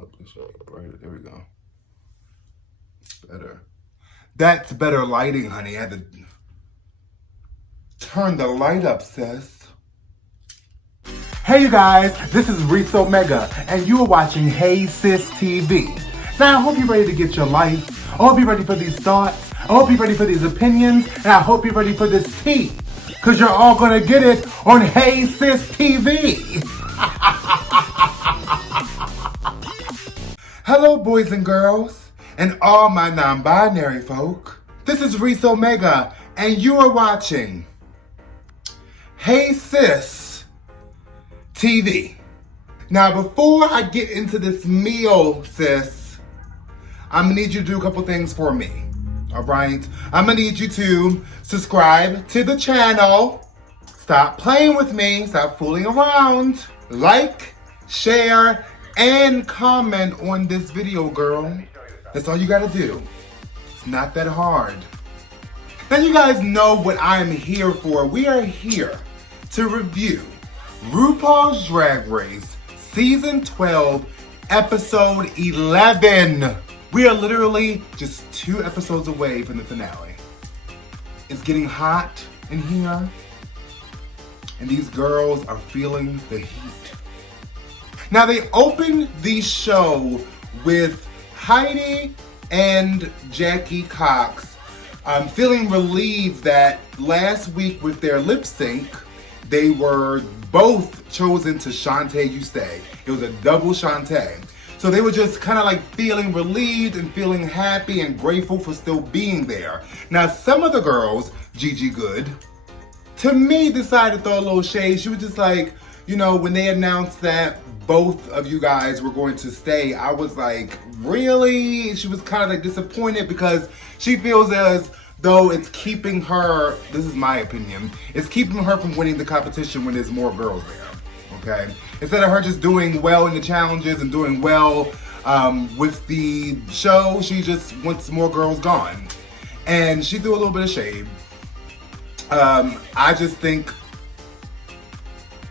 up. It's like brighter. There we go. Better. That's better lighting, honey. I had to turn the light up, sis. Hey, you guys. This is Rupaul Mega, and you are watching Hey Sis TV. Now, I hope you're ready to get your life. I hope you're ready for these thoughts. I hope you're ready for these opinions. And I hope you're ready for this tea. Because you're all going to get it on Hey Sis TV. Hello, boys and girls, and all my non-binary folk. This is Rupaul Mega, and you are watching Hey Sis TV. Now, before I get into this meal, sis, I'm gonna need you to do a couple things for me. All right? I'm gonna need you to subscribe to the channel. Stop playing with me. Stop fooling around. Like, share, and comment on this video, girl. That's all you gotta do. It's not that hard. Now you guys know what I'm here for. We are here to review RuPaul's Drag Race Season 12, Episode 11. We are literally just 2 episodes away from the finale. It's getting hot in here, and these girls are feeling the heat. Now, they opened the show with Heidi and Jackie Cox feeling relieved that last week with their lip sync, they were both chosen to Shantae You Stay. It was a double Shantae. So they were just kind of like feeling relieved and feeling happy and grateful for still being there. Now, some of the girls, Gigi Good, to me decided to throw a little shade. She was just like, you know, when they announced that both of you guys were going to stay, I was like, really? She was kind of like disappointed because she feels as though it's keeping her, this is my opinion, it's keeping her from winning the competition when there's more girls there, okay? Instead of her just doing well in the challenges and doing well with the show, she just wants more girls gone. And she threw a little bit of shade. I just think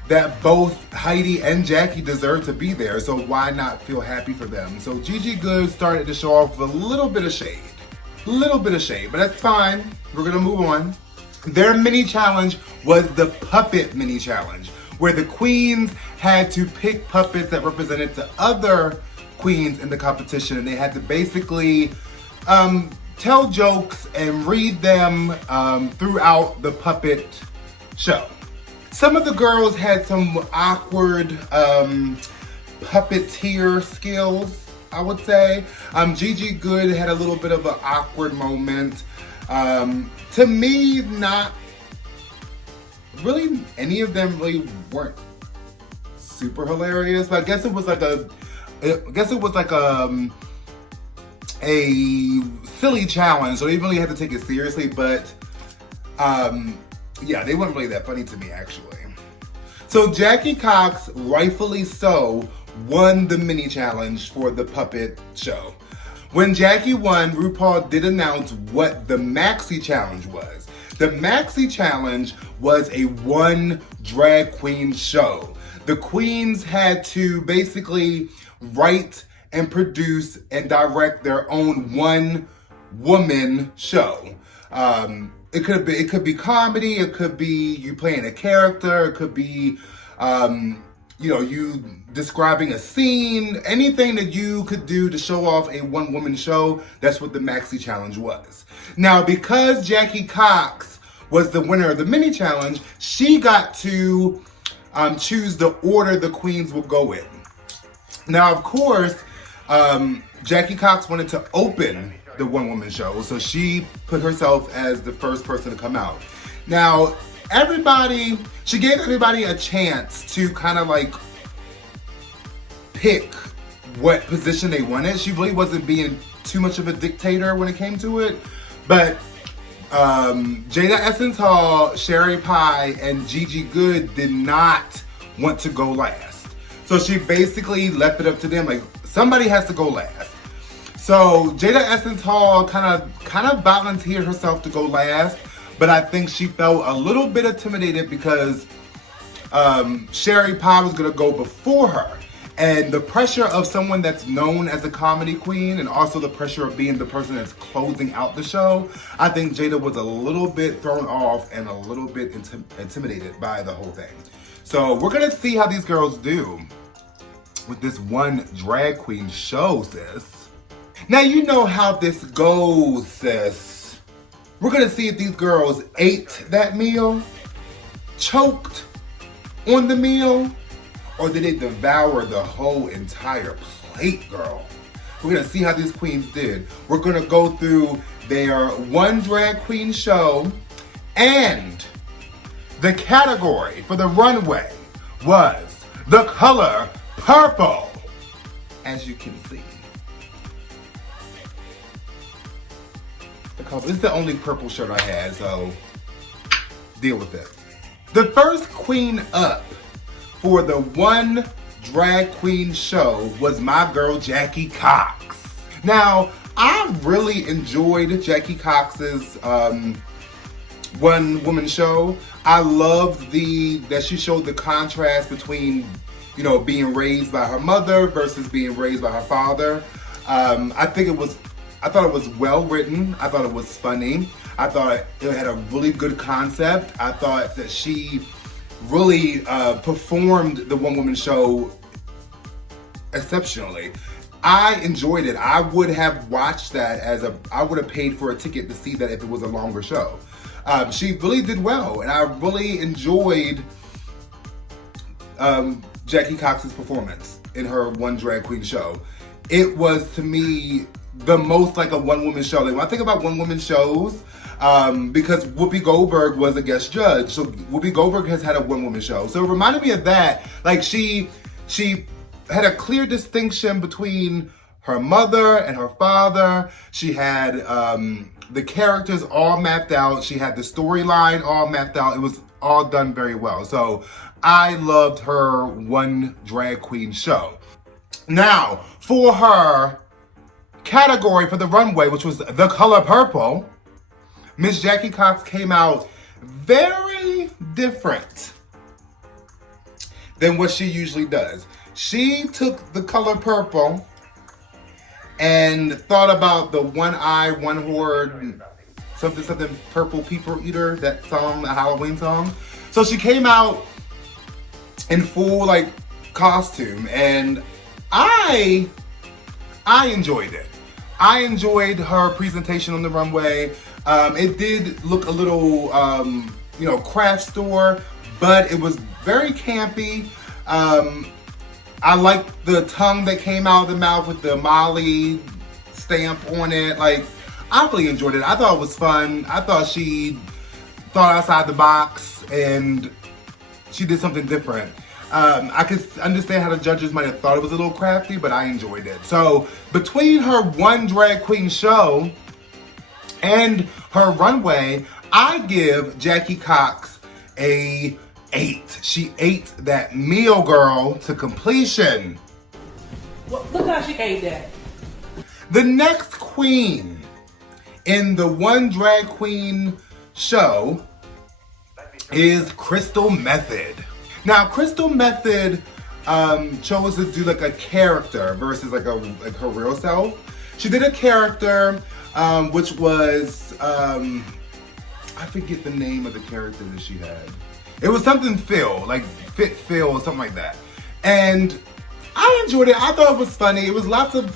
that both Heidi and Jackie deserve to be there, so why not feel happy for them? So Gigi Good started to show off with a little bit of shade. But that's fine. We're gonna move on. Their mini challenge was the puppet mini challenge, where the queens had to pick puppets that represented the other queens in the competition, and they had to basically tell jokes and read them throughout the puppet show. Some of the girls had some awkward puppeteer skills, I would say. Gigi Good had a little bit of an awkward moment. To me, not really, any of them really weren't super hilarious, but I guess it was like a silly challenge, so they really had to take it seriously, but yeah, they weren't really that funny to me, actually. So Jackie Cox, rightfully so, won the mini challenge for the puppet show. When Jackie won, RuPaul did announce what the maxi challenge was. The maxi challenge was a one drag queen show. The queens had to basically write and produce and direct their own one woman show. It could be comedy, it could be you playing a character, it could be you describing a scene, anything that you could do to show off a one-woman show. That's what the maxi challenge was. Now, because Jackie Cox was the winner of the mini challenge, she got to choose the order the queens would go in. Now, of course, Jackie Cox wanted to open the one-woman show, so she put herself as the first person to come out. Now, she gave everybody a chance to kind of like pick what position they wanted. She really wasn't being too much of a dictator when it came to it, but Jada Essence Hall, Sherry Pie, and Gigi Good did not want to go last. So she basically left it up to them, like, somebody has to go last. So Jada Essence Hall kind of volunteered herself to go last, but I think she felt a little bit intimidated because Sherry Pie was gonna go before her. And the pressure of someone that's known as a comedy queen and also the pressure of being the person that's closing out the show, I think Jada was a little bit thrown off and a little bit intimidated by the whole thing. So we're gonna see how these girls do with this one drag queen show, sis. Now you know how this goes, sis. We're gonna see if these girls ate that meal, choked on the meal, or did they devour the whole entire plate, girl? We're gonna see how these queens did. We're gonna go through their one drag queen show, and the category for the runway was the color purple, as you can see. This is the only purple shirt I had, so deal with it. The first queen up for the one drag queen show was my girl Jackie Cox. Now, I really enjoyed Jackie Cox's one woman show. I loved that she showed the contrast between, you know, being raised by her mother versus being raised by her father. I thought it was well written. I thought it was funny. I thought it had a really good concept. I thought that she really performed the one woman show exceptionally. I enjoyed it. I would have watched that I would have paid for a ticket to see that if it was a longer show. She really did well, and I really enjoyed Jackie Cox's performance in her one drag queen show. It was, to me, the most like a one woman show. Like, when I think about one woman shows, because Whoopi Goldberg was a guest judge. So Whoopi Goldberg has had a one-woman show. So it reminded me of that. Like, she had a clear distinction between her mother and her father. She had the characters all mapped out. She had the storyline all mapped out. It was all done very well. So I loved her one drag queen show. Now, for her category for the runway, which was the color purple, Miss Jackie Cox came out very different than what she usually does. She took the color purple and thought about the one eye, one horn, something purple people eater, that song, the Halloween song. So she came out in full like costume, and I enjoyed it. I enjoyed her presentation on the runway. It did look a little, craft store, but it was very campy. I liked the tongue that came out of the mouth with the Molly stamp on it. Like, I really enjoyed it. I thought it was fun. I thought she thought outside the box and she did something different. I could understand how the judges might have thought it was a little crafty, but I enjoyed it. So between her one drag queen show and her runway, I give Jackie Cox a 8. She ate that meal, girl, to completion. Well, look how she ate that. The next queen in the one drag queen show is Crystal Method. Now, Crystal Method chose to do like a character versus like her real self. She did a character which was I forget the name of the character that she had. It was something Phil, like Fit Phil or something like that. And I enjoyed it. I thought it was funny. It was lots of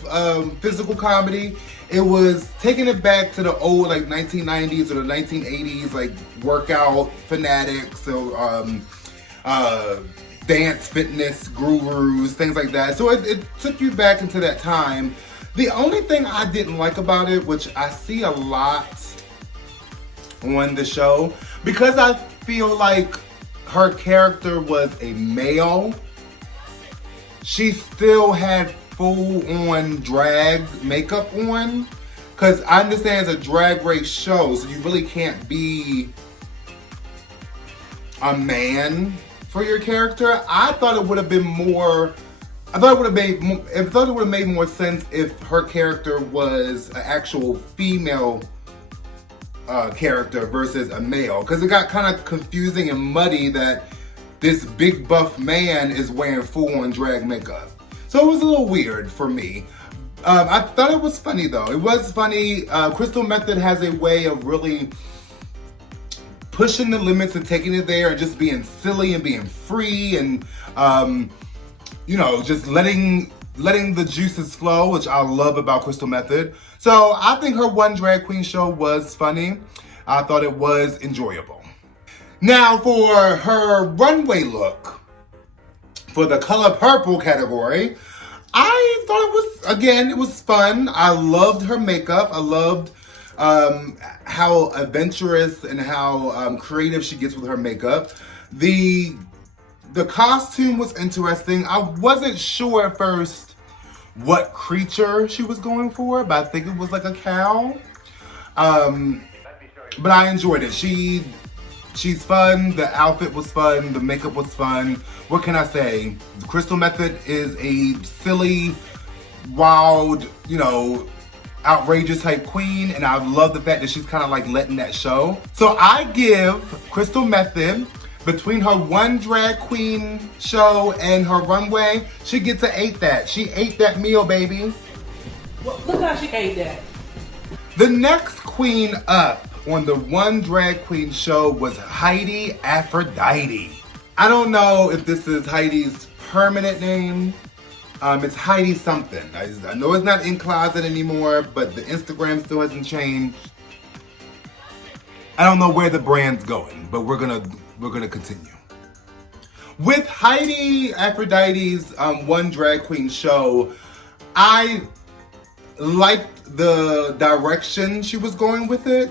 physical comedy. It was taking it back to the old like 1990s or the 1980s, like workout fanatics or dance fitness gurus, things like that. So it took you back into that time. The only thing I didn't like about it, which I see a lot on the show, because I feel like her character was a male, she still had full-on drag makeup on. Because I understand it's a drag race show, so you really can't be a man for your character. I thought it would have been more. I thought it would have made more sense if her character was an actual female character versus a male, because it got kind of confusing and muddy that this big buff man is wearing full-on drag makeup. So it was a little weird for me. I thought it was funny though. It was funny. Crystal Method has a way of really pushing the limits and taking it there and just being silly and being free and just letting the juices flow, which I love about Crystal Method. So I think her One Drag Queen show was funny. I thought it was enjoyable. Now for her runway look, for the color purple category, I thought it was fun. I loved her makeup. I loved how adventurous and how creative she gets with her makeup. The costume was interesting. I wasn't sure at first what creature she was going for, but I think it was like a cow. But I enjoyed it. She's fun. The outfit was fun. The makeup was fun. What can I say? Crystal Method is a silly, wild, outrageous type queen, and I love the fact that she's kind of like letting that show. So I give Crystal Method, between her One Drag Queen show and her runway, she gets to ate that. She ate that meal, baby. Well, look how she ate that. The next queen up on the One Drag Queen show was Heidi Aphrodite. I don't know if this is Heidi's permanent name. It's Heidi something. I know it's not in closet anymore, but the Instagram still hasn't changed. I don't know where the brand's going, but we're gonna continue. With Heidi Aphrodite's One Drag Queen show, I liked the direction she was going with it.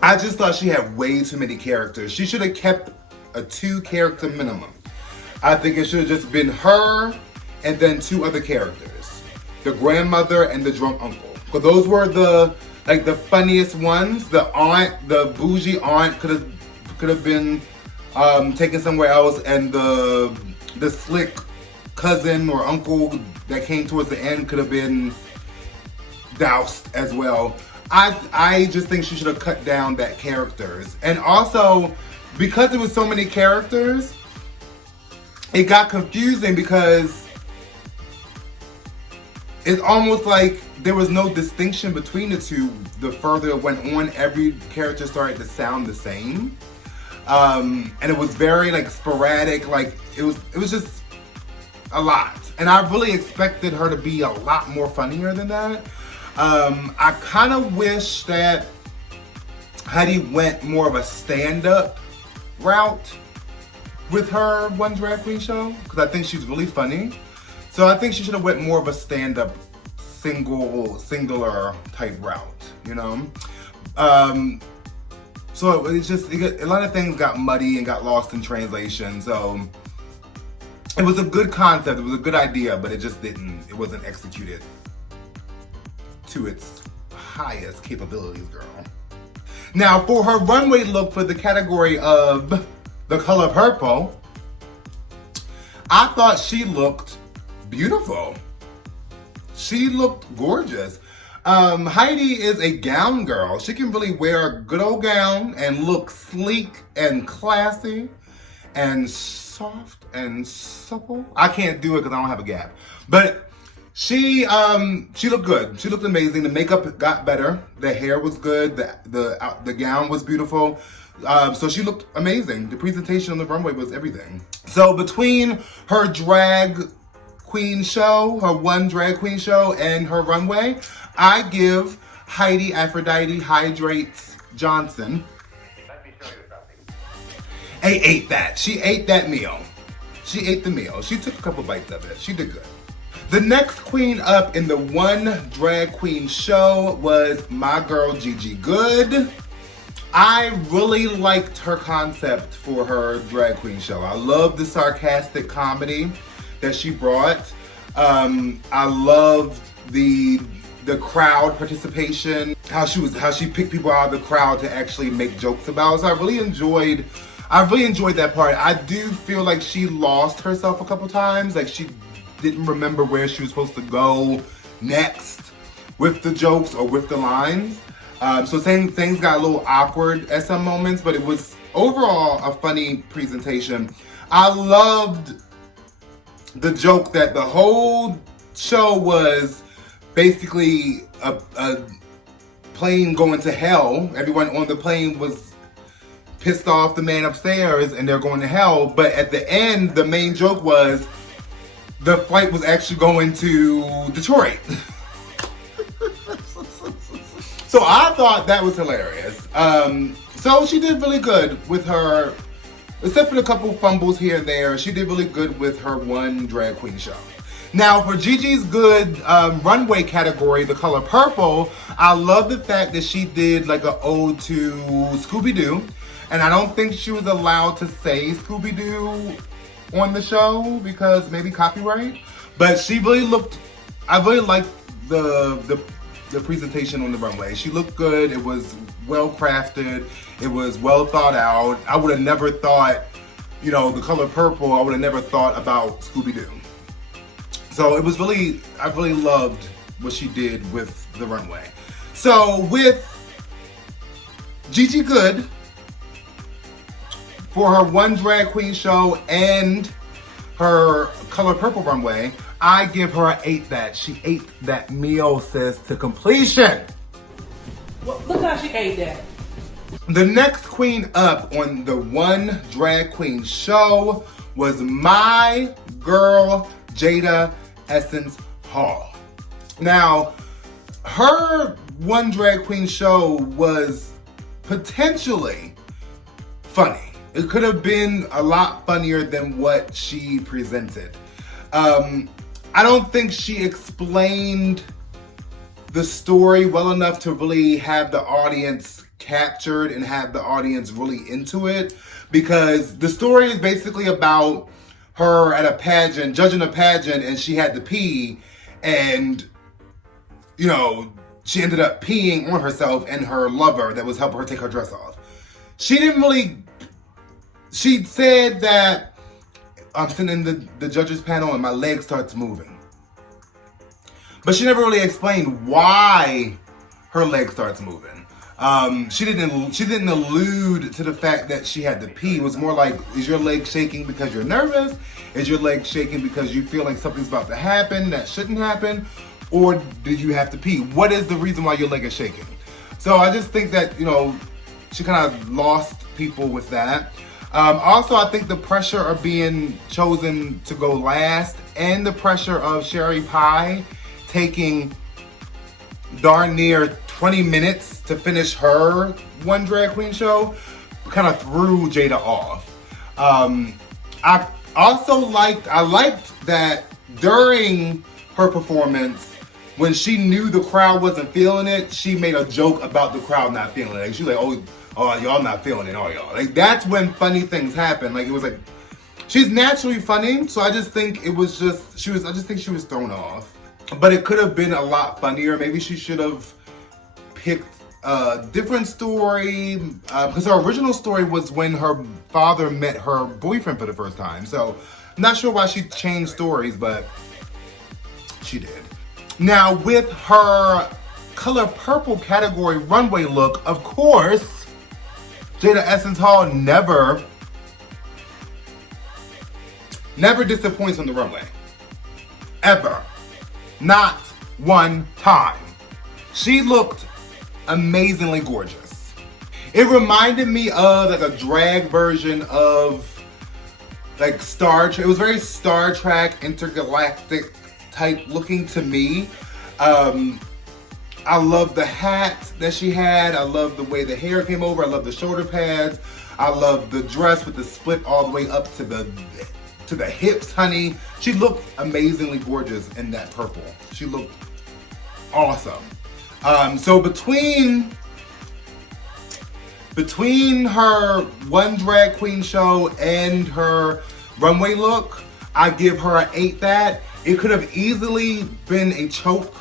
I just thought she had way too many characters. She should have kept a 2-character minimum. I think it should have just been her and then 2 other characters. The grandmother and the drunk uncle. But those were the funniest ones. The aunt, the bougie aunt could have been taken somewhere else, and the slick cousin or uncle that came towards the end could have been doused as well. I just think she should have cut down that characters. And also, because there was so many characters, it got confusing because it's almost like there was no distinction between the two. The further it went on, every character started to sound the same. And it was very sporadic, it was just a lot. And I really expected her to be a lot more funnier than that. I kind of wish that Heidi went more of a stand-up route with her One Drag Queen show, because I think she's really funny. So I think she should have went more of a stand-up, singular type route, So a lot of things got muddy and got lost in translation. So it was a good concept, it was a good idea, but it wasn't executed to its highest capabilities, girl. Now, for her runway look for the category of the color purple, I thought she looked beautiful. She looked gorgeous. Heidi is a gown girl. She can really wear a good old gown and look sleek and classy and soft and supple. I can't do it because I don't have a gap. But she looked good. She looked amazing. The makeup got better. The hair was good. The gown was beautiful. So she looked amazing. The presentation on the runway was everything. So between her drag queen show, her One Drag Queen show, and her runway, I give Heidi Aphrodite Hydrates Johnson ate that. She ate that meal. She ate the meal. She took a couple bites of it. She did good. The next queen up in the One Drag Queen show was my girl Gigi Good. I really liked her concept for her drag queen show. I love the sarcastic comedy that she brought. I loved the crowd participation, how she picked people out of the crowd to actually make jokes about. So I really enjoyed that part. I do feel like she lost herself a couple times. She didn't remember where she was supposed to go next with the jokes or with the lines. So things got a little awkward at some moments, but it was overall a funny presentation. I loved the joke that the whole show was basically a plane going to hell. Everyone on the plane was pissed off the man upstairs and they're going to hell. But at the end, the main joke was the flight was actually going to Detroit. So I thought that was hilarious. So she did really good with her, except for a couple fumbles here and there, she did really good with her one drag queen show. Now for Gigi's good runway category, the color purple, I love the fact that she did like an ode to Scooby-Doo. And I don't think she was allowed to say Scooby-Doo on the show because maybe copyright. But she really looked, I really liked the presentation on the runway. She looked good. It was well crafted. It was well thought out. I would have never thought, you know, the color purple, I would have never thought about Scooby-Doo. So it was really, I really loved what she did with the runway. So with Gigi Good, for her one drag queen show and her color purple runway, I give her an 8 that. She ate that meal, sis, to completion. Well, look how she ate that. The next queen up on the one drag queen show was my girl, Jada Essence Hall. Now, her one drag queen show was potentially funny. It could have been a lot funnier than what she presented. I don't think she explained the story well enough to really have the audience captured and have the audience really into it, because the story is basically about her at a pageant, judging a pageant, and she had to pee, and, you know, she ended up peeing on herself and her lover that was helping her take her dress off. She didn't really, she said that, I'm sitting in the judges panel and my leg starts moving. But she never really explained why her leg starts moving. She didn't allude to the fact that she had to pee. It was more like, is your leg shaking because you're nervous? Is your leg shaking because you feel like something's about to happen that shouldn't happen? Or did you have to pee? What is the reason why your leg is shaking? So I just think that, you know, she kind of lost people with that. Also, I think the pressure of being chosen to go last and the pressure of Sherry Pie taking darn near 20 minutes to finish her one drag queen show kind of threw Jada off. I also liked that during her performance, when she knew the crowd wasn't feeling it, she made a joke about the crowd not feeling it. Like, she was like, oh, y'all not feeling it, are y'all? Like, that's when funny things happen. Like, it was like, she's naturally funny, so I just think it was just, I just think she was thrown off. But it could have been a lot funnier. Maybe she should have picked a different story, because her original story was when her father met her boyfriend for the first time. So, I'm not sure why she changed stories, but she did. Now, with her color purple category runway look, of course, Jada Essence Hall never disappoints on the runway. Ever. Not one time. She looked amazingly gorgeous. It reminded me of like a drag version of like Star Trek. It was very Star Trek intergalactic type looking to me. I love the hat that she had. I love the way the hair came over. I love the shoulder pads. I love the dress with the split all the way up to the hips, honey. She looked amazingly gorgeous in that purple. She looked awesome. So between her one drag queen show and her runway look, I give her an 8 that. It could have easily been a choke,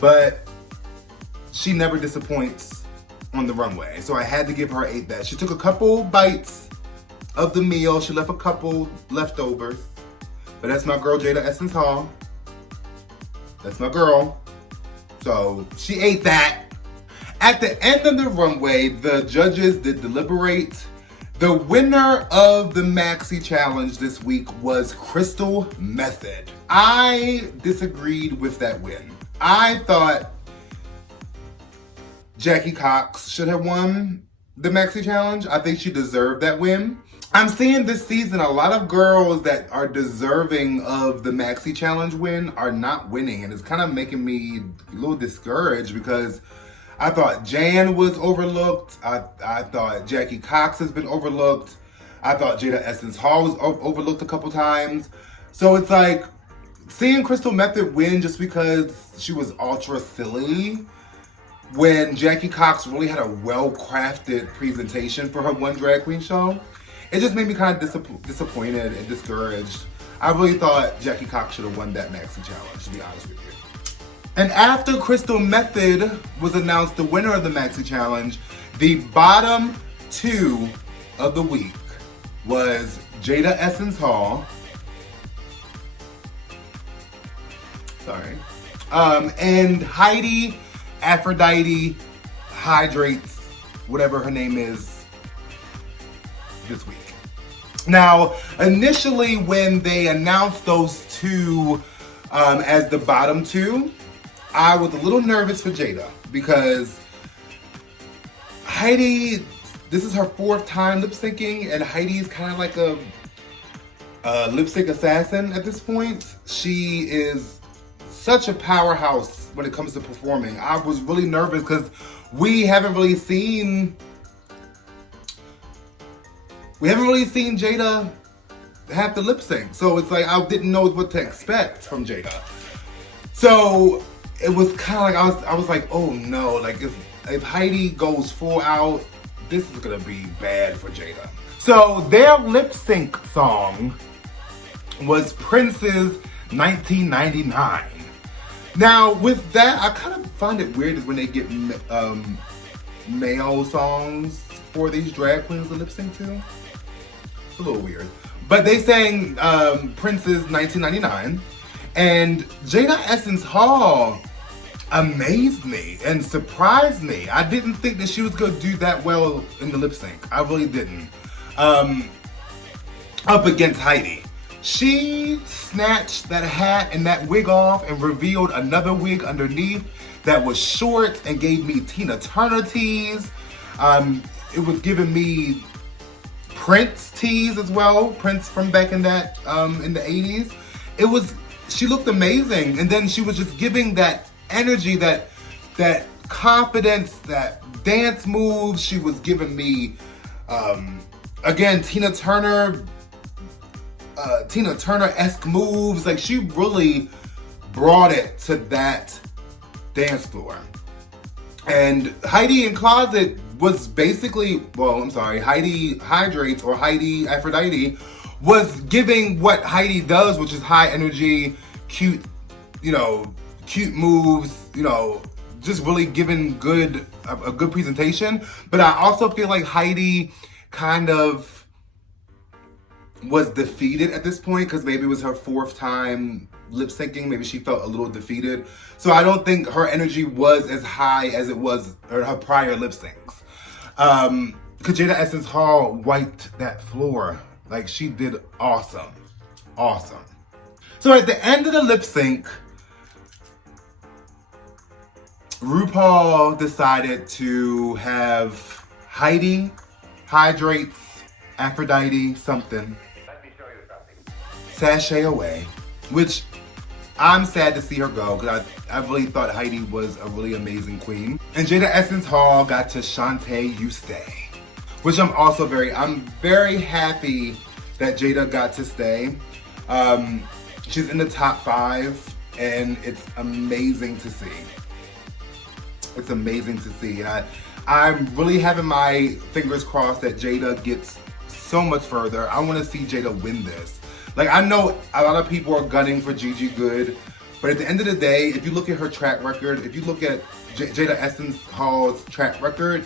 but she never disappoints on the runway. So I had to give her an 8 that. She took a couple bites of the meal. She left a couple leftovers. But that's my girl, Jada Essence Hall. That's my girl. So she ate that. At the end of the runway, the judges did deliberate. The winner of the Maxi Challenge this week was Crystal Method. I disagreed with that win. I thought Jackie Cox should have won the Maxi Challenge. I think she deserved that win. I'm seeing this season a lot of girls that are deserving of the Maxi Challenge win are not winning, and it's kind of making me a little discouraged because I thought Jan was overlooked. I thought Jackie Cox has been overlooked. I thought Jada Essence Hall was overlooked a couple times. So it's like seeing Crystal Method win just because she was ultra silly when Jackie Cox really had a well-crafted presentation for her one drag queen show. It just made me kind of disappointed and discouraged. I really thought Jackie Cox should have won that Maxi Challenge, to be honest with you. And after Crystal Method was announced the winner of the Maxi Challenge, the bottom two of the week was Jada Essence Hall, and Heidi Aphrodite Hydrates, whatever her name is, this week. Now, initially when they announced those two as the bottom two, I was a little nervous for Jada because Heidi, this is her 4th time lip syncing, and Heidi's kind of like a lip sync assassin at this point. She is such a powerhouse when it comes to performing. I was really nervous because we haven't really seen Jada have to lip sync. So it's like I didn't know what to expect from Jada. So it was kind of like I was like, oh no, like if Heidi goes full out, this is gonna be bad for Jada. So their lip sync song was Prince's 1999. Now with that, I kind of find it weird when they get male songs for these drag queens to lip sync to. It's a little weird. But they sang Prince's 1999, and Jada Essence Hall amazed me and surprised me. I didn't think that she was gonna do that well in the lip sync. I really didn't. Up against Heidi. She snatched that hat and that wig off and revealed another wig underneath that was short and gave me Tina Turner tease. It was giving me Prince tease as well. Prince from back in that in the 80s. She looked amazing, and then she was just giving that energy, that confidence, that dance moves. She was giving me again Tina Turner-esque moves. Like she really brought it to that dance floor. And Heidi in Closet was basically, Heidi Hydrates or Heidi Aphrodite was giving what Heidi does, which is high energy, cute moves, just really giving a good presentation. But I also feel like Heidi kind of was defeated at this point because maybe it was her 4th time lip syncing. Maybe she felt a little defeated. So I don't think her energy was as high as it was her prior lip syncs. Because Jada Essence Hall wiped that floor. Like she did awesome. Awesome. So at the end of the lip sync, RuPaul decided to have Heidi Hydrates Aphrodite something sashay away, which I'm sad to see her go because I really thought Heidi was a really amazing queen. And Jada Essence Hall got to Shantae You Stay, which I'm very happy that Jada got to stay. She's in the top 5 and it's amazing to see. It's amazing to see. And I'm really having my fingers crossed that Jada gets so much further. I want to see Jada win this. Like, I know a lot of people are gunning for Gigi Good, but at the end of the day, if you look at her track record, if you look at Jada Essence Hall's track record,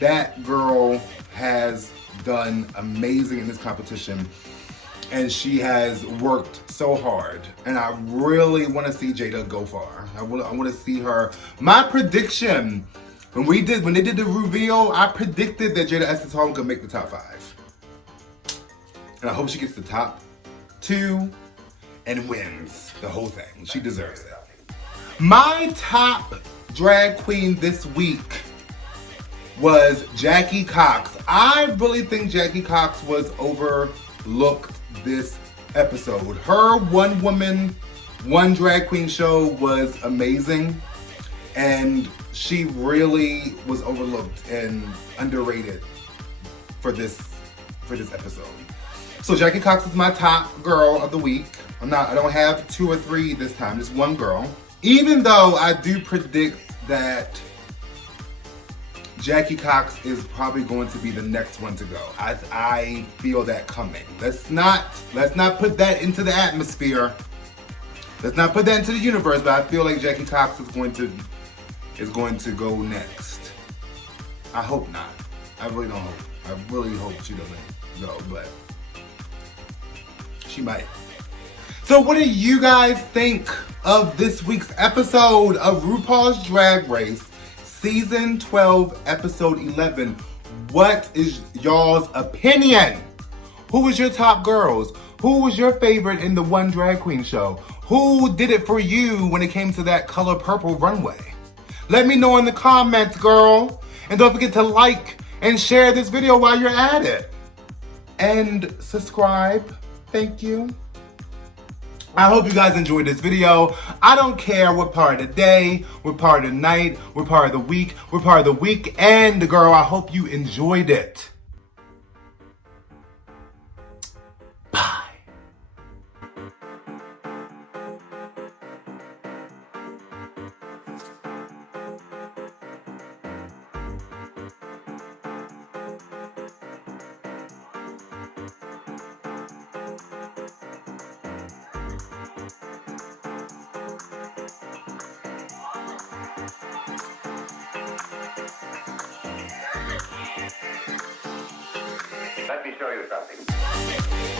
that girl has done amazing in this competition. And she has worked so hard. And I really want to see Jada go far. I want to see her. My prediction, when they did the reveal, I predicted that Jada Essence Hall could make the top 5. And I hope she gets the top 2 and wins the whole thing. She deserves it. My top drag queen this week was Jackie Cox. I really think Jackie Cox was overlooked this episode. Her one woman, one drag queen show was amazing, and she really was overlooked and underrated for this episode. So Jackie Cox is my top girl of the week. I don't have 2 or 3 this time, just one girl. Even though I do predict that Jackie Cox is probably going to be the next one to go. I feel that coming. Let's not put that into the atmosphere. Let's not put that into the universe, but I feel like Jackie Cox is going to go next. I hope not. I really don't hope. I really hope she doesn't go, but she might. So what do you guys think of this week's episode of RuPaul's Drag Race, Season 12, Episode 11? What is y'all's opinion? Who was your top girls? Who was your favorite in the One Drag Queen show? Who did it for you when it came to that color purple runway? Let me know in the comments, girl. And don't forget to like and share this video while you're at it. And subscribe. Thank you. I hope you guys enjoyed this video. I don't care what part of the day, what part of the night, what part of the week, what part of the weekend, girl. I hope you enjoyed it. Bye. Let me show you something.